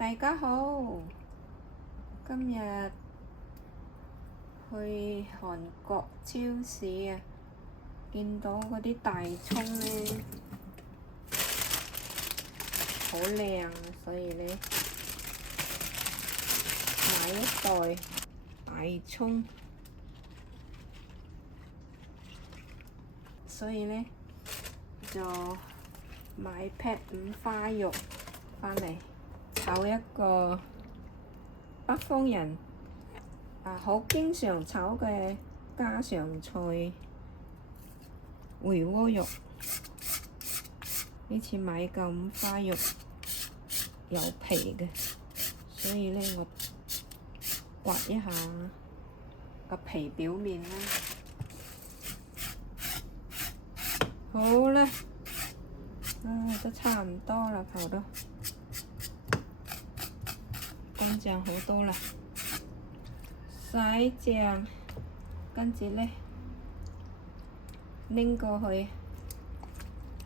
大家好，今日去韓國超市啊，見到嗰啲大葱呢，好靚啊，所以呢，買一袋大葱，所以呢，就買 pack 五花肉返嚟炒一個北方人好經常炒嘅家常菜回鍋肉。呢次買嚿五花肉有皮嘅，所以呢，我刮一下個皮表面啦。好啦，都差唔多啦，刨到乾淨好多啦。洗淨，跟住呢，拎過去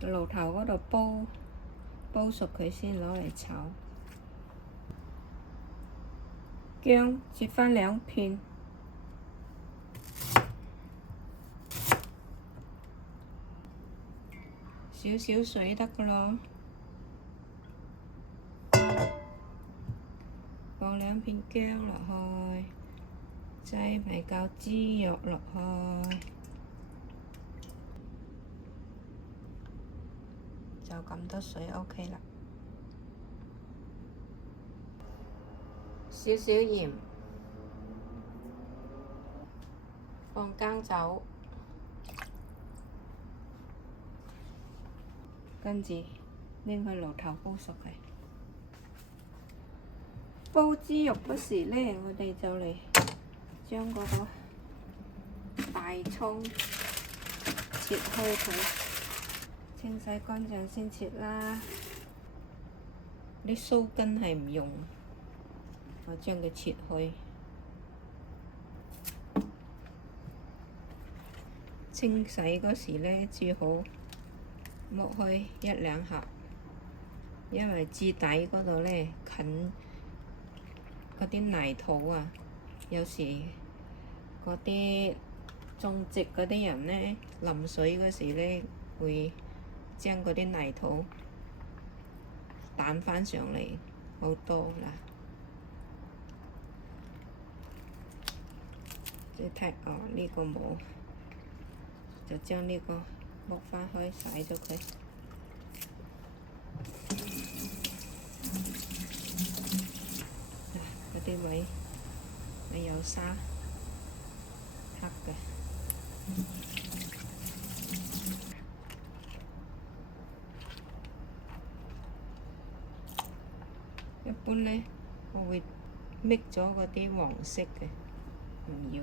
爐頭嗰度煲熟佢先攞嚟炒。薑切返2片，少少水得㗎喇。放2片薑落去，擠埋嚿豬肉落去，就咁多水 OK 啦。少少鹽，放薑酒，跟住拎去爐頭煲熟佢。煲豬肉嗰時呢，我哋就嚟將嗰個大葱切開佢，清洗乾淨先切啦。啲鬚根係唔用，我將佢切開。清洗嗰時呢，最好剝開1-2下，因為豬底嗰度呢，近嗰啲泥土啊，有時嗰啲種植嗰啲人呢，淋水嗰時呢，會將嗰啲泥土彈返上嚟好多啦。即係呢個冇，就將呢個剝返開，洗咗佢。嗰啲位咪有沙黑嘅。一般呢，我會搣咗嗰啲黃色嘅，唔要。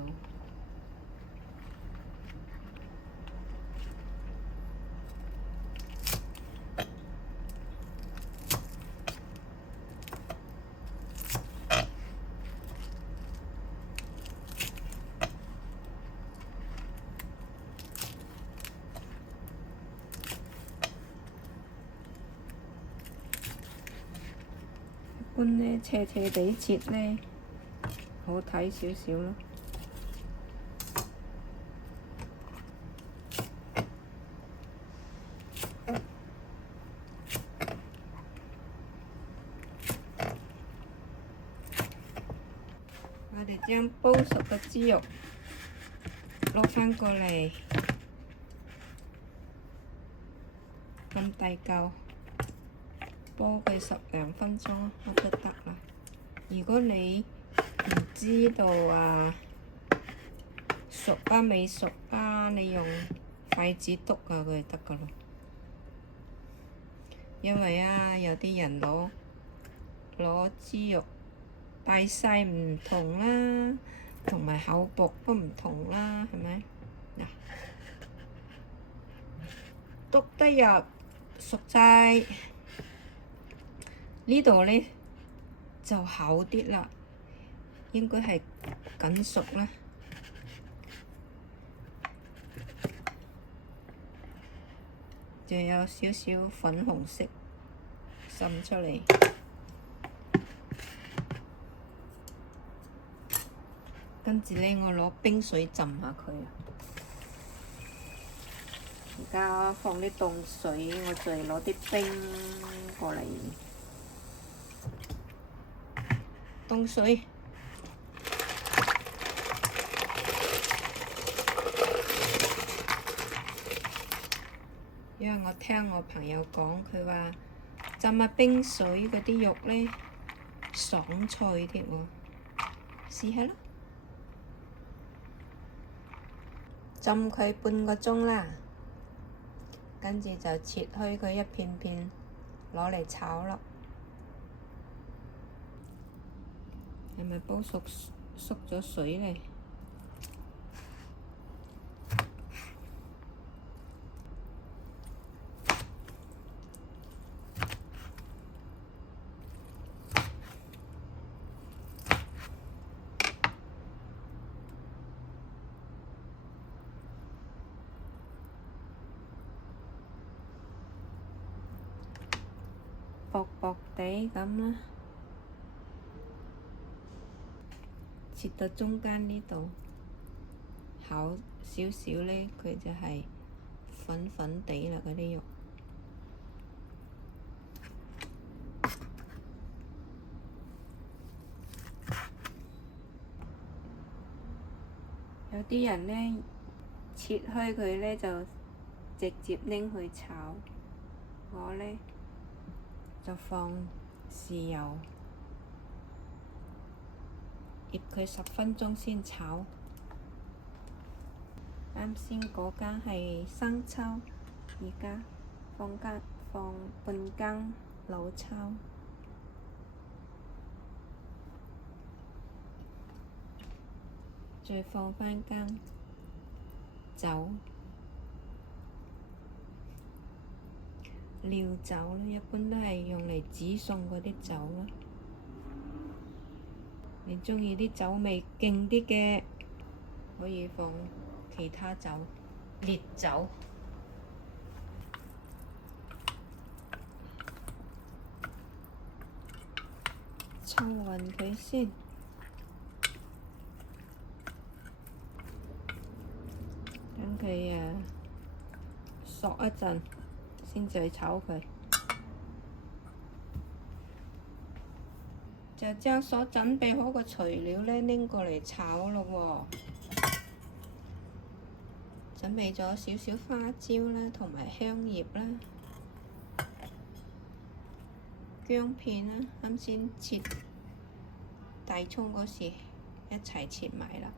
一般呢，斜斜地切呢，好睇少少咯。我哋將煲熟嘅豬肉攞返過嚟，咁大嚿，煲佢10-2分鐘就得啦。如果你唔知道熟未熟你用筷子篤佢就得㗎咯。因為有啲人攞豬肉大細唔同啦，同埋厚薄都唔同啦，係咪？篤得入熟晒，呢度呢就厚啲啦，應該係緊熟啦。仲有少少粉紅色滲出嚟。跟住咧，我攞冰水浸下佢。而家放啲凍水，我再攞啲冰過嚟。凍水。因為我聽我朋友講，佢話浸下冰水嗰啲肉咧爽脆啲喎，試下咯。浸佢半個鐘啦，跟住就切開佢一片片，攞嚟炒咯。係咪煲縮咗水咧？薄薄地咁啦，切到中間呢度，厚少少咧，佢就係粉粉地啦嗰啲肉。有啲人咧切開佢咧就直接拎去炒，我咧就放豉油，醃佢10分鐘先炒。啱先嗰間係生抽，而家放半羹老抽，再放返羹酒。料酒咧，一般都係用嚟煮餸嗰啲酒啦。你鍾意啲酒味勁啲嘅，可以放其他酒，烈酒。湊勻佢先，等佢熟一陣。先再炒佢，就將所準備好嘅材料咧拎過嚟炒咯喎。準備咗少少花椒啦，同埋香葉啦、薑片啦，啱先切大葱嗰時一齊切埋啦。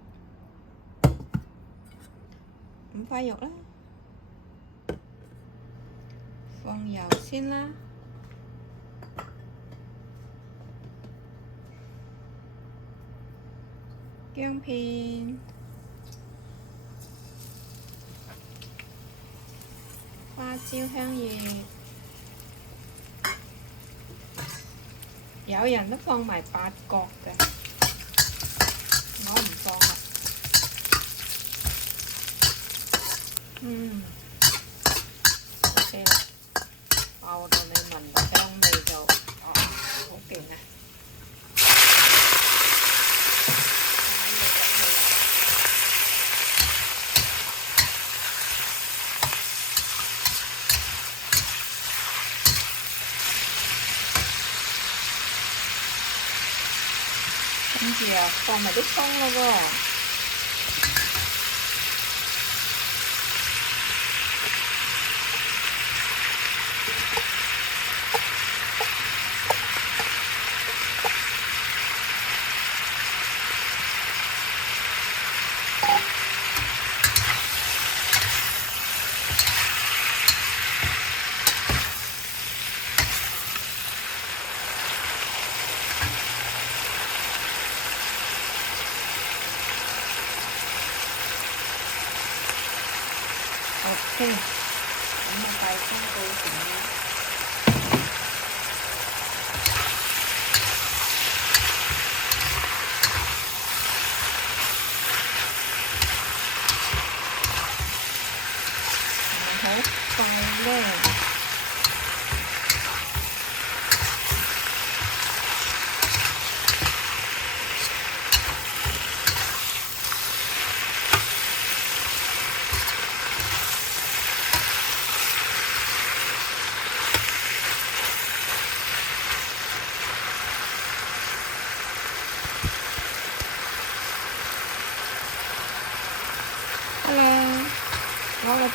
五花肉啦。放油先啦，薑片、花椒、香葉，有人都放埋八角嘅，我唔放啦。OK 啦。爆到你聞到香味就好勁啊！跟住放埋啲葱咯喎。OK，咁大葱到成啦。好快咧！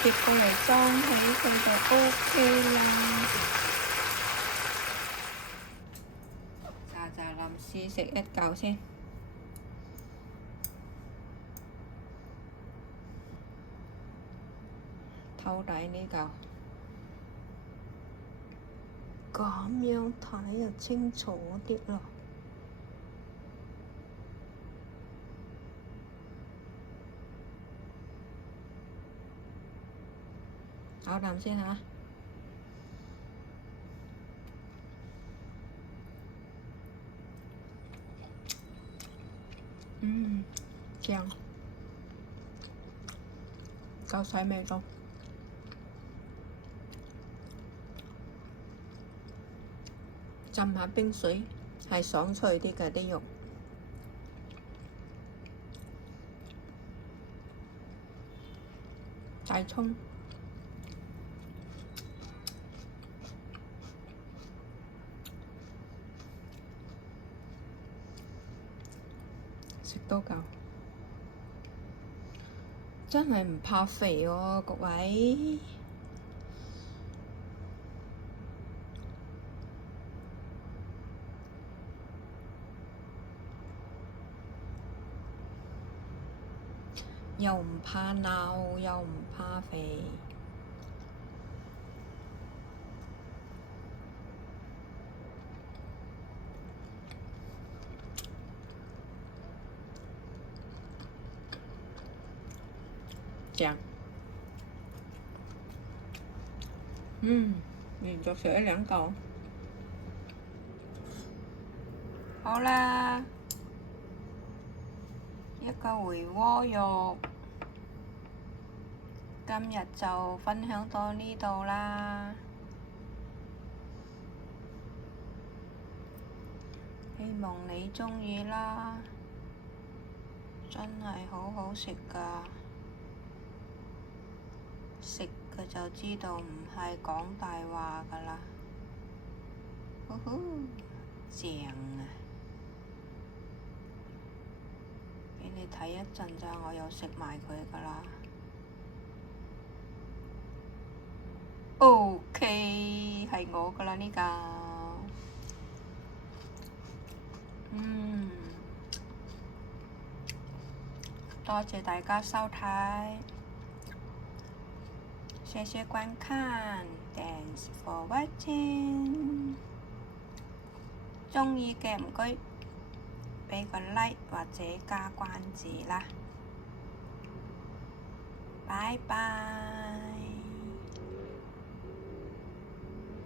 碟過嚟裝起佢就 OK 啦。臨時食一嚿先，偷底呢嚿，咁樣睇就清楚啲咯。咬啖先嚇。正，夠洗味道。浸下冰水，係爽脆啲嘅啲肉。大葱，食多嚿。真係唔怕肥喎，各位。又唔怕鬧，又唔怕肥。正。連續食一兩嚿。好啦，一個回鍋肉，今日就分享到呢度啦。希望你鍾意啦，真係好好食㗎，食嘅就知道唔係講大話㗎啦。呼呼，正啊！畀你睇一陣咋，我又食埋佢㗎啦。OK，係我㗎啦呢個。多謝大家收睇，謝謝觀看 ，Thanks for watching。鍾意嘅唔該，畀個 like 或者加關注啦。拜拜。